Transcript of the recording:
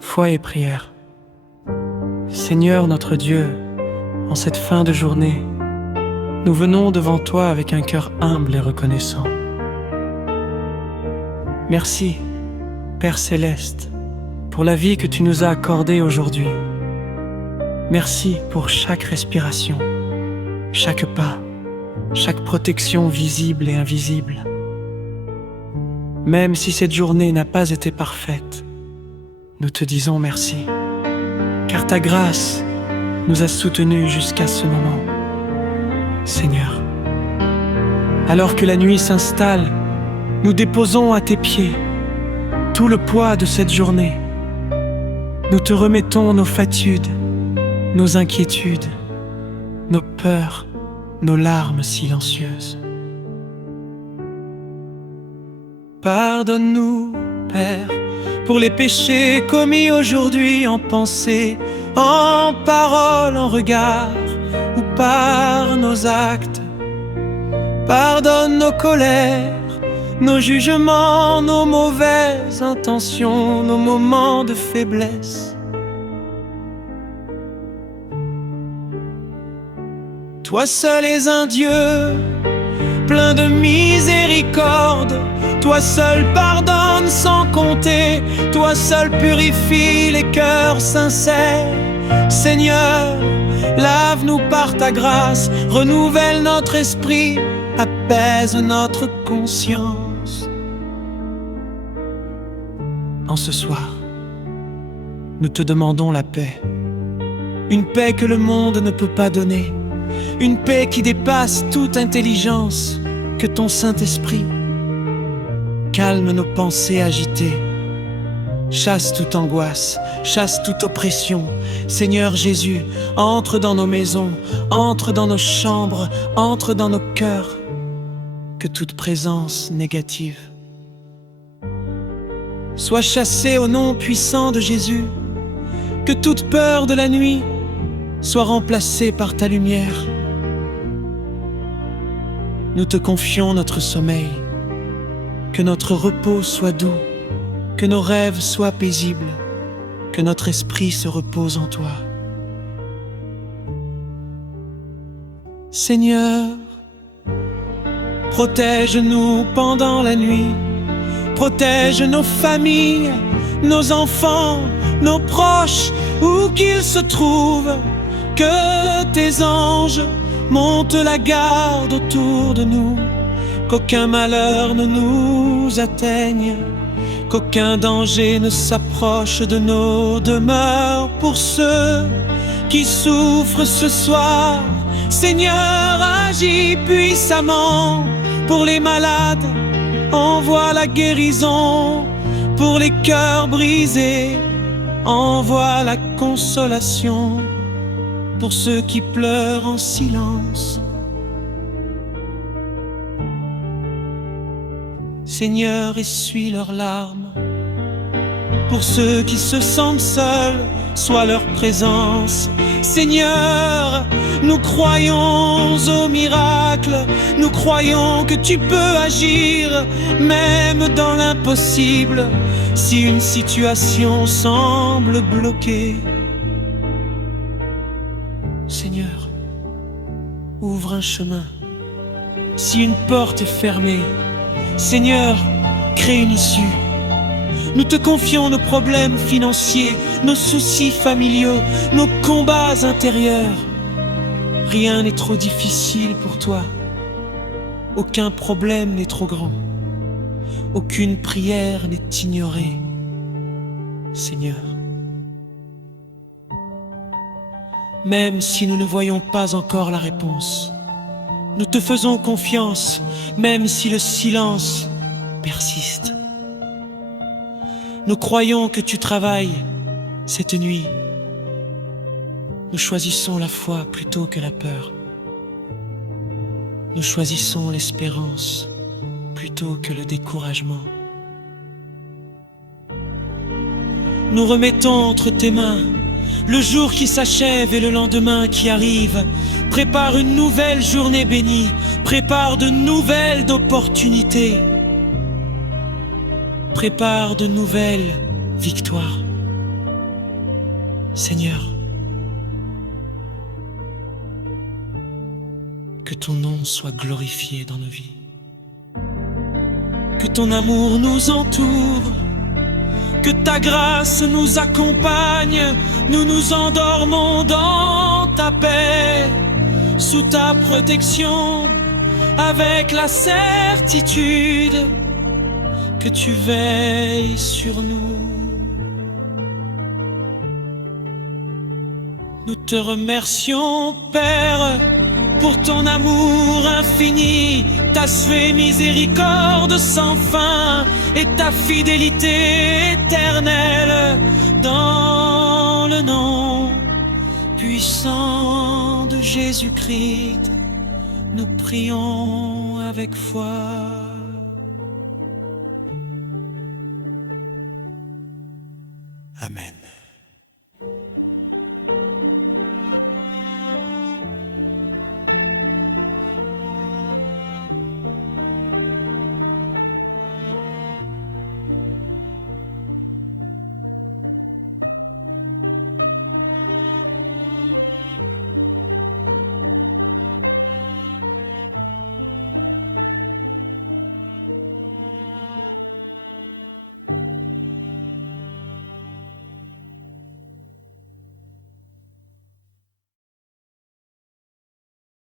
foi et prière. Seigneur notre Dieu, en cette fin de journée, nous venons devant toi avec un cœur humble et reconnaissant. Merci, Père Céleste, pour la vie que tu nous as accordée aujourd'hui. Merci pour chaque respiration, chaque pas, chaque protection visible et invisible. Même si cette journée n'a pas été parfaite, nous te disons merci, car ta grâce nous a soutenus jusqu'à ce moment. Seigneur, alors que la nuit s'installe, nous déposons à tes pieds tout le poids de cette journée. Nous te remettons nos fatigues, nos inquiétudes, nos peurs, nos larmes silencieuses. Pardonne-nous, Père, pour les péchés commis aujourd'hui en pensée, en parole, en regard ou par nos actes. Pardonne nos colères, nos jugements, nos mauvaises intentions, nos moments de faiblesse. Toi seul es un Dieu, plein de miséricorde. Toi seul pardonne sans compter. Toi seul purifie les cœurs sincères. Seigneur, lave-nous par ta grâce, renouvelle notre esprit, apaise notre conscience. En ce soir, nous te demandons la paix. Une paix que le monde ne peut pas donner. Une paix qui dépasse toute intelligence, que ton Saint-Esprit calme nos pensées agitées, chasse toute angoisse, chasse toute oppression. Seigneur Jésus, entre dans nos maisons, entre dans nos chambres, entre dans nos cœurs, que toute présence négative soit chassée au nom puissant de Jésus, que toute peur de la nuit soit remplacée par ta lumière. Nous te confions notre sommeil, que notre repos soit doux, que nos rêves soient paisibles, que notre esprit se repose en toi. Seigneur, protège-nous pendant la nuit, protège nos familles, nos enfants, nos proches, où qu'ils se trouvent, que tes anges montent la garde autour de nous, qu'aucun malheur ne nous atteigne, qu'aucun danger ne s'approche de nos demeures. Pour ceux qui souffrent ce soir, Seigneur, agis puissamment. Pour les malades, envoie la guérison. Pour les cœurs brisés, envoie la consolation. Pour ceux qui pleurent en silence, Seigneur, essuie leurs larmes. Pour ceux qui se sentent seuls, sois leur présence. Seigneur, nous croyons au miracle, nous croyons que tu peux agir, même dans l'impossible, si une situation semble bloquée. Seigneur, ouvre un chemin. Si une porte est fermée, Seigneur, crée une issue. Nous te confions nos problèmes financiers, nos soucis familiaux, nos combats intérieurs. Rien n'est trop difficile pour toi. Aucun problème n'est trop grand. Aucune prière n'est ignorée. Seigneur, même si nous ne voyons pas encore la réponse, nous te faisons confiance, même si le silence persiste. Nous croyons que tu travailles cette nuit. Nous choisissons la foi plutôt que la peur. Nous choisissons l'espérance plutôt que le découragement. Nous remettons entre tes mains le jour qui s'achève et le lendemain qui arrive. Prépare une nouvelle journée bénie, prépare de nouvelles opportunités, prépare de nouvelles victoires. Seigneur, que ton nom soit glorifié dans nos vies, que ton amour nous entoure, que ta grâce nous accompagne, nous nous endormons dans ta paix, sous ta protection, avec la certitude que tu veilles sur nous. Nous te remercions, Père, pour ton amour infini, ta suée miséricorde sans fin et ta fidélité éternelle. Dans le nom puissant de Jésus-Christ, nous prions avec foi. Amen.